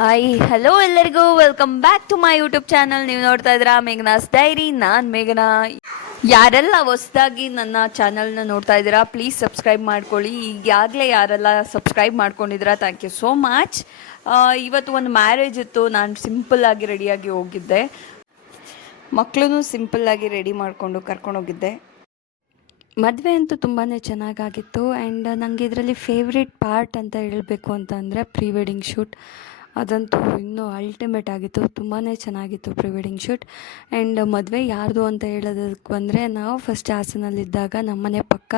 Hi hello ಎಲ್ಲರಿಗೂ. Welcome back to my YouTube channel ನೀವು ನೋಡ್ತಾ ಇದ್ದೀರಾ ಮೇಘನಾಸ್ ಡೈರಿ. ನಾನು ಮೇಘನಾ. ಯಾರೆಲ್ಲ ಹೊಸದಾಗಿ ನನ್ನ ಚಾನಲ್ನ ನೋಡ್ತಾ ಇದ್ದೀರಾ ಪ್ಲೀಸ್ ಸಬ್ಸ್ಕ್ರೈಬ್ ಮಾಡ್ಕೊಳ್ಳಿ. ಈಗಾಗಲೇ ಯಾರೆಲ್ಲ ಸಬ್ಸ್ಕ್ರೈಬ್ ಮಾಡ್ಕೊಂಡಿದ್ದೀರಾ ಥ್ಯಾಂಕ್ ಯು ಸೋ ಮಚ್ ಇವತ್ತು ಒಂದು ಮ್ಯಾರೇಜ್ ಇತ್ತು. ನಾನು ಸಿಂಪಲ್ಲಾಗಿ ರೆಡಿಯಾಗಿ ಹೋಗಿದ್ದೆ. ಮಕ್ಕಳೂ ಸಿಂಪಲ್ಲಾಗಿ ರೆಡಿ ಮಾಡಿಕೊಂಡು ಕರ್ಕೊಂಡೋಗಿದ್ದೆ ಮದುವೆ ಅಂತೂ ತುಂಬಾ ಚೆನ್ನಾಗಾಗಿತ್ತು. ಆ್ಯಂಡ್ ನನಗೆ ಇದರಲ್ಲಿ ಫೇವ್ರೆಟ್ ಪಾರ್ಟ್ ಅಂತ ಹೇಳಬೇಕು ಅಂತ ಅಂದರೆ ಪ್ರೀ ವೆಡ್ಡಿಂಗ್ ಶೂಟ್ ಅದಂತೂ ಇನ್ನೂ ಅಲ್ಟಿಮೇಟ್ ಆಗಿತ್ತು. ತುಂಬಾ ಚೆನ್ನಾಗಿತ್ತು ಪ್ರೀ ವೆಡ್ಡಿಂಗ್ ಶೂಟ್ ಆ್ಯಂಡ್ ಮದುವೆ ಯಾರ್ದು ಅಂತ ಹೇಳೋದಕ್ಕೆ ಬಂದರೆ ನಾವು ಫಸ್ಟ್ ಹಾಸನಲ್ಲಿದ್ದಾಗ ನಮ್ಮನೆ ಪಕ್ಕ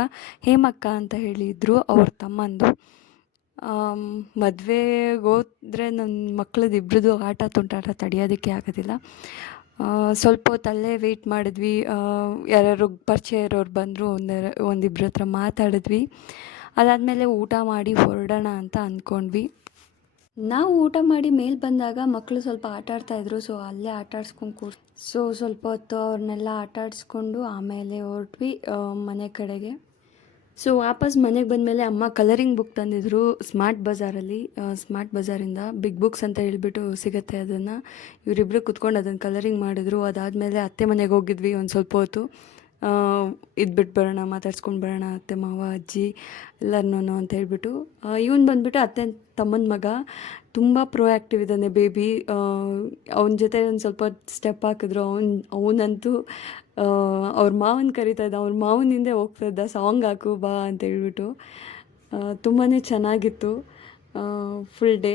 ಹೇಮಕ್ಕ ಅಂತ ಹೇಳಿದರು ಅವ್ರ ತಮ್ಮಂದು. ಮದುವೆಗೋದ್ರೆ ನನ್ನ ಮಕ್ಳದ್ದು ಇಬ್ರದ್ದು ಆಟ ತುಂಟಾಟ ತಡೆಯೋದಕ್ಕೆ ಆಗೋದಿಲ್ಲ. ಸ್ವಲ್ಪ ಹೊತ್ತು ಅಲ್ಲೇ ವೆಯ್ಟ್ ಮಾಡಿದ್ವಿ. ಯಾರ್ಯಾರು ಪರಿಚಯ ಇರೋರು ಬಂದರು, ಒಂದೆರ, ಒಂದಿಬ್ರ ಹತ್ರ ಮಾತಾಡಿದ್ವಿ. ಅದಾದಮೇಲೆ ಊಟ ಮಾಡಿ ಹೊರಡೋಣ ಅಂತ ಅಂದ್ಕೊಂಡ್ವಿ ನಾವು ಊಟ ಮಾಡಿ ಮೇಲೆ ಬಂದಾಗ ಮಕ್ಕಳು ಸ್ವಲ್ಪ ಆಟ ಆಡ್ತಾ ಇದ್ರು ಸೊ ಅಲ್ಲೇ ಆಟ ಆಡ್ಸ್ಕೊಂಡು ಸೊ ಸ್ವಲ್ಪ ಹೊತ್ತು ಅವ್ರನ್ನೆಲ್ಲ ಆಟ ಆಡಿಸ್ಕೊಂಡು ಆಮೇಲೆ ಹೊರಟ್ವಿ ಮನೆ ಕಡೆಗೆ. ಸೊ ವಾಪಸ್ ಮನೆಗೆ ಬಂದಮೇಲೆ ಅಮ್ಮ ಕಲರಿಂಗ್ ಬುಕ್ ತಂದಿದ್ರು ಸ್ಮಾರ್ಟ್ ಬಜಾರಲ್ಲಿ ಸ್ಮಾರ್ಟ್ ಬಜಾರಿಂದ ಬಿಗ್ ಬುಕ್ಸ್ ಅಂತ ಹೇಳ್ಬಿಟ್ಟು ಸಿಗುತ್ತೆ ಅದನ್ನು. ಇವರಿಬ್ಬರು ಕುತ್ಕೊಂಡು ಅದನ್ನು ಕಲರಿಂಗ್ ಮಾಡಿದ್ರು. ಅದಾದಮೇಲೆ ಅತ್ತೆ ಮನೆಗೆ ಹೋಗಿದ್ವಿ ಒಂದು ಸ್ವಲ್ಪ ಹೊತ್ತು. ಇದು ಬಿಟ್ಟು ಬರೋಣ, ಮಾತಾಡ್ಸ್ಕೊಂಡು ಬರೋಣ, ಅತ್ತೆ, ಮಾವ, ಅಜ್ಜಿ, ಎಲ್ಲರನ್ನೂ ಅಂತ ಹೇಳ್ಬಿಟ್ಟು ಇವನು ಬಂದ್ಬಿಟ್ಟು ಅತ್ತೆ, ತಮ್ಮನ ಮಗ ತುಂಬ ಪ್ರೋ ಆ್ಯಕ್ಟಿವ್ ಇದ್ದಾನೆ ಬೇಬಿ ಅವನ ಜೊತೆ ಒಂದು ಸ್ವಲ್ಪ ಸ್ಟೆಪ್ ಹಾಕಿದ್ರು, ಅವ್ನು, ಅವನಂತೂ ಅವ್ರ ಮಾವನ ಕರಿತಾ ಇದ್ದ, ಅವ್ರ ಮಾವನ ಹಿಂದೆ ಹೋಗ್ತಾ ಇದ್ದ ಸಾಂಗ್ ಹಾಕು, ಬಾ ಅಂತ ಹೇಳ್ಬಿಟ್ಟು ತುಂಬಾ ಚೆನ್ನಾಗಿತ್ತು ಫುಲ್ ಡೇ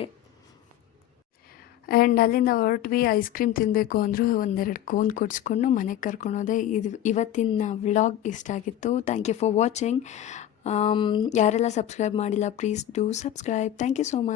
ಆ್ಯಂಡ್ ಅಲ್ಲಿಂದ ಹೊರಟ್ವಿ ಐಸ್ ಕ್ರೀಮ್ ತಿನ್ನಬೇಕು ಅಂದರು ಒಂದೆರಡು ಕೋನ್ ಕೊಡಿಸ್ಕೊಂಡು ಮನೆಗೆ ಕರ್ಕೊಂಡು ಹೋದೆ. ಇದು ಇವತ್ತಿನ ವ್ಲಾಗ್ ಇಷ್ಟ ಆಗಿತ್ತು. ಥ್ಯಾಂಕ್ ಯು ಫಾರ್ ವಾಚಿಂಗ್ ಯಾರೆಲ್ಲ ಸಬ್ಸ್ಕ್ರೈಬ್ ಮಾಡಿಲ್ಲ please do subscribe thank you so much